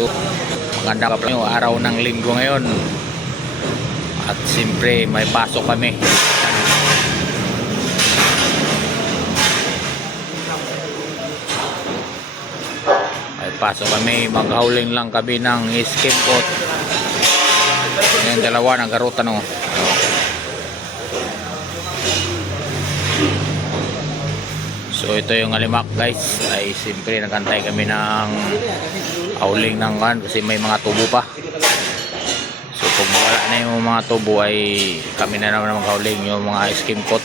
So, maganda pa yung araw ng linggo ngayon. At siyempre may pasok kami. May pasok kami, maghauling lang kami ng escape boat. Yung dalawa nagarutan o. So ito yung alimak guys, ay siyempre nagantay kami ng hauling ng kan kasi may mga tubo pa. So pag mawala na yung mga tubo ay kami na naman maghauling yung mga skim coat.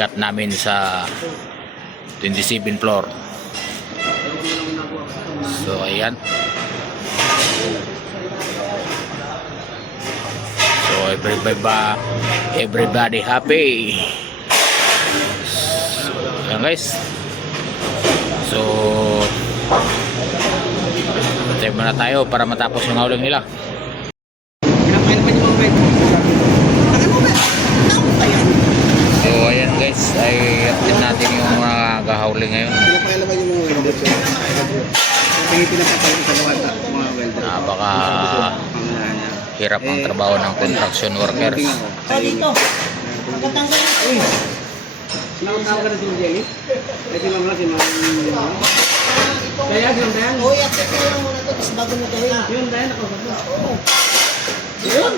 Cut namin sa 27 floor. So ayan. So everybody happy. Ayan guys. So tayo muna tayo para matapos yung hauling nila. So ayan guys, ay update natin yung mga gahauling ngayon. Baka hirap ang trabaho ng construction workers. Dito. Magtanggal ito. Sinawag ka na si Jelly? Eh, si Mama, si Mama. Kaya, yun na yan. Uy, accept mo lang muna ito, tapos bago mo gawin. Yun na yan, nakasabot. Oo. Yun.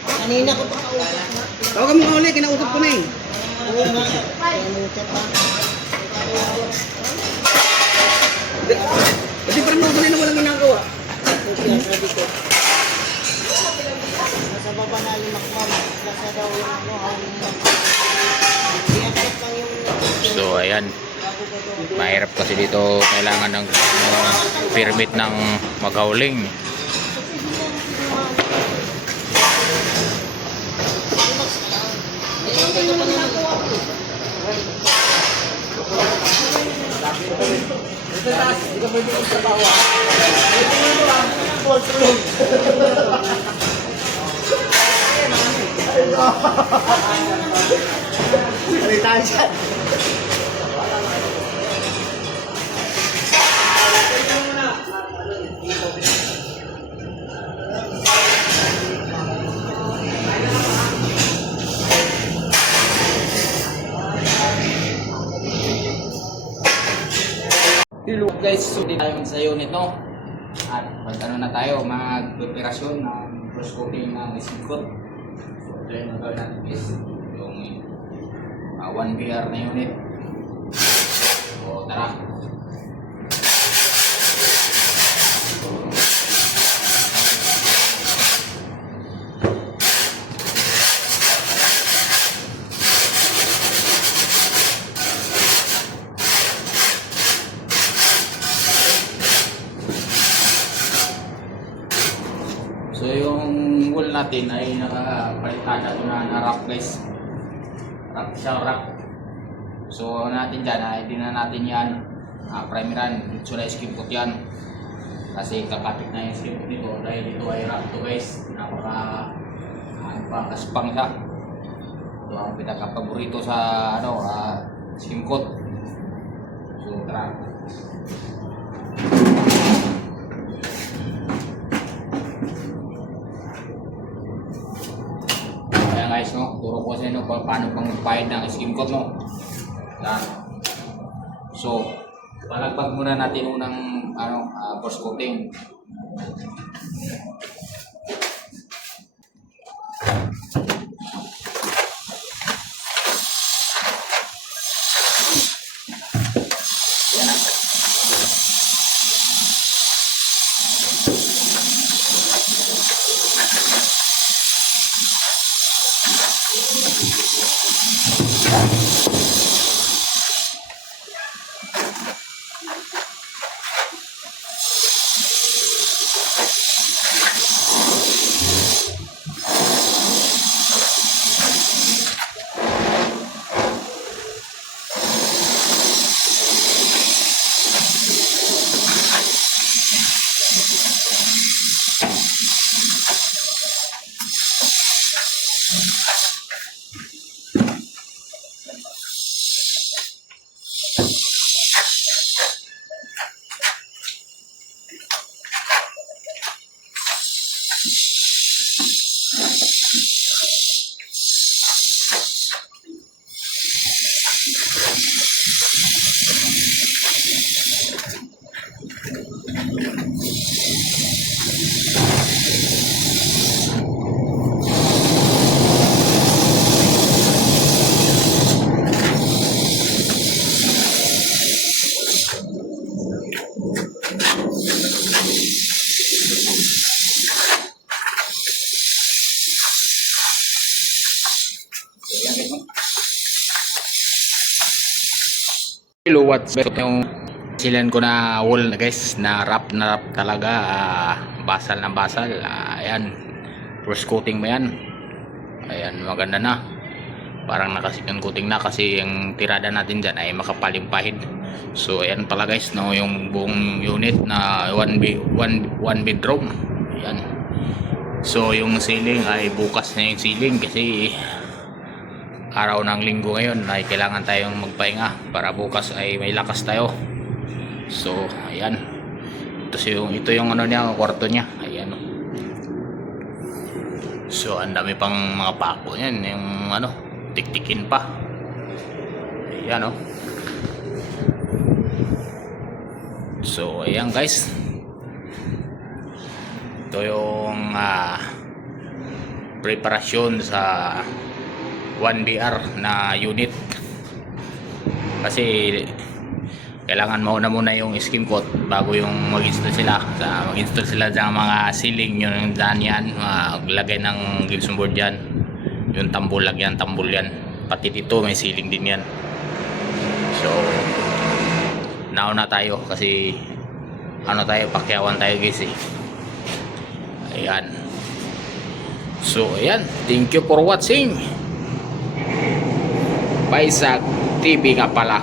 Kanina ko pa kausap na. Tawagan mo ka ulit, kinausap ko na eh. Oo nga. Kanuchat pa. Kasi parang nausan na walang ginagawa. Okay, sabi ko. Nasa baba na limakmam. Nasa daw yung ano, hawing lang. I-accept lang yung So ayan, mahirap kasi dito, kailangan ng permit ng maghauling. Hello guys, so di tayo sa unit no. At ano na tayo, mag-operasyon ng first coating ng isikot. So ito yung gagawin natin is yung 1BR na unit. So tara. So yung wall natin ay nakapalitan na ito na rack guys. Rack siya, rack. So natin dyan ay hindi na natin yan primeran. Dito na skim coat yan. Kasi kakapit na yung skim coat nito dahil dito ay rack to guys. Napakaspang siya. Ito ang pinaka-paborito sa skim coat. So tara. Guys, no, turo ko sa inyo kung paano pang magpahid ng skim coat no. Yan. So, palagpag muna natin unang first coating. kilowatts. Pero yung silan ko na wall na guys, na wrap talaga, basal na basal. Ayan, first coating mo yan. Ayan, maganda na. Parang naka-second coating na kasi yung tirada natin dyan ay makapalimpahid. So ayan pala guys, no, yung buong unit na one bedroom. Ayan. So yung ceiling ay bukas na yung ceiling kasi araw ng linggo ngayon ay kailangan tayong magpahinga para bukas ay may lakas tayo. So ayan, ito yung ano niya, kwarto niya. Ayan. So ang dami pang mga pako yan, yung ano, tiktikin pa. Ayan, oh. So ayan guys, ito yung preparasyon sa 1BR na unit kasi kailangan muna yung skim coat bago yung mag-install sila. Mag-install sila ng mga ceiling, yung dyan yan, maglagay ng gypsum board yan, yung tambol yan, pati dito may ceiling din yan. So nauna tayo kasi ano tayo, pakyawan tayo guys eh. Ayan. So ayan, thank you for watching. Baisag TV nga pala.